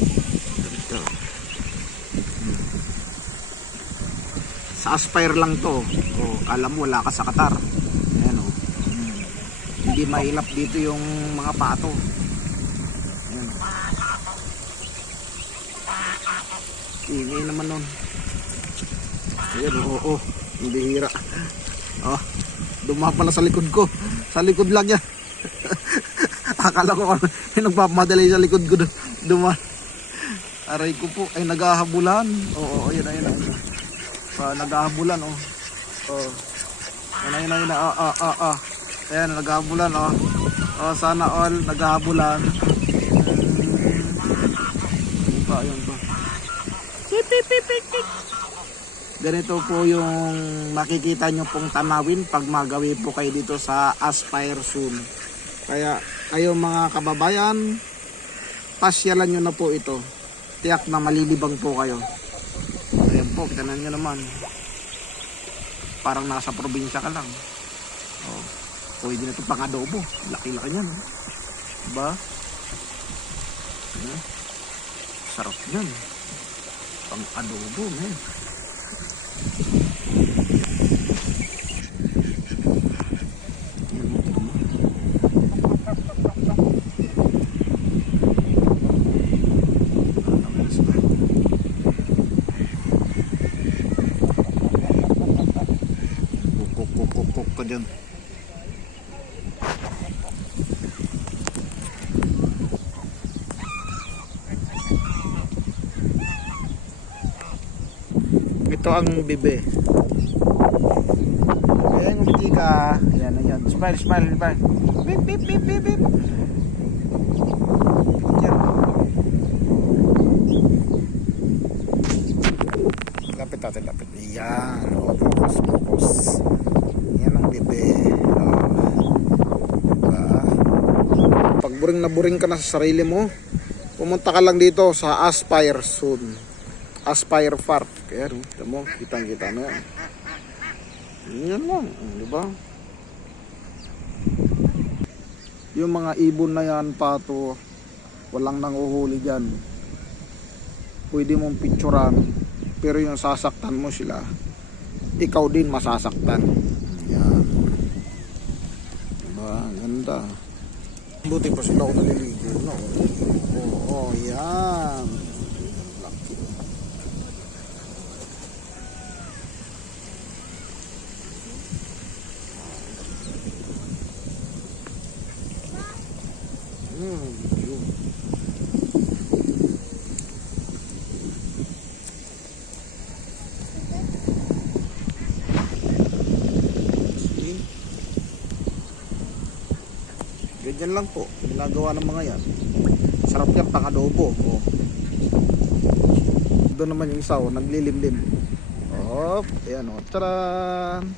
Ito. Sa Aspire lang to. Oh, alam mo wala ka sa Qatar. Ayan oh. Hindi mailap dito yung mga pato. Ayan. Ingay naman nun. Ayan oh, oh. Ang bihira. Oh, dumapa na sa likod ko. Sa likod lang yan. Akala ko may nagpapamadali sa likod ko. Aray ko po ay naghahabulan. Oo, ayun. Naghahabulan oh. Oh. Ayun. Ayan, naghahabulan oh. Oh, sana all naghahabulan. Ayun pa. Ganito po yung makikita nyo pong tanawin pag magawi po kayo dito sa Aspire soon. Kaya kayo mga kababayan, pasyalan nyo na po ito. Tiyak na malilibang po kayo. Ayan po, kitanan nyo naman. Parang nasa probinsya ka lang. Oh, pwede na ito pang adobo. Laki-laki nyan. Diba? Sarap nyan. Pang adobo, man. Kuk ka dyan. Ito ang bibe. Ayan yung tika. Ayan. Smile. Bip. Yan. Lapit natin. Ayan. Focus. Yan ang bibe. Pag buring ka na sa sarili mo, pumunta ka lang dito sa Aspire soon. Aspire Park. Kaya kita mo yan. Yan lang, di ba? Yung mga ibon na yan, pato, walang nanguhuli dyan. Pwede mong picturean, pero yung sasaktan mo sila, ikaw din masasaktan. Yan. Diba? Ganda. Buti pa sila kung naliligo. No? Oo, yan. Yun. Ganyan lang po ginagawa ng mga yan. Sarap yan pang adobo. Oh. Doon naman yung isa naglilimlim. Ayan o. Tcharan!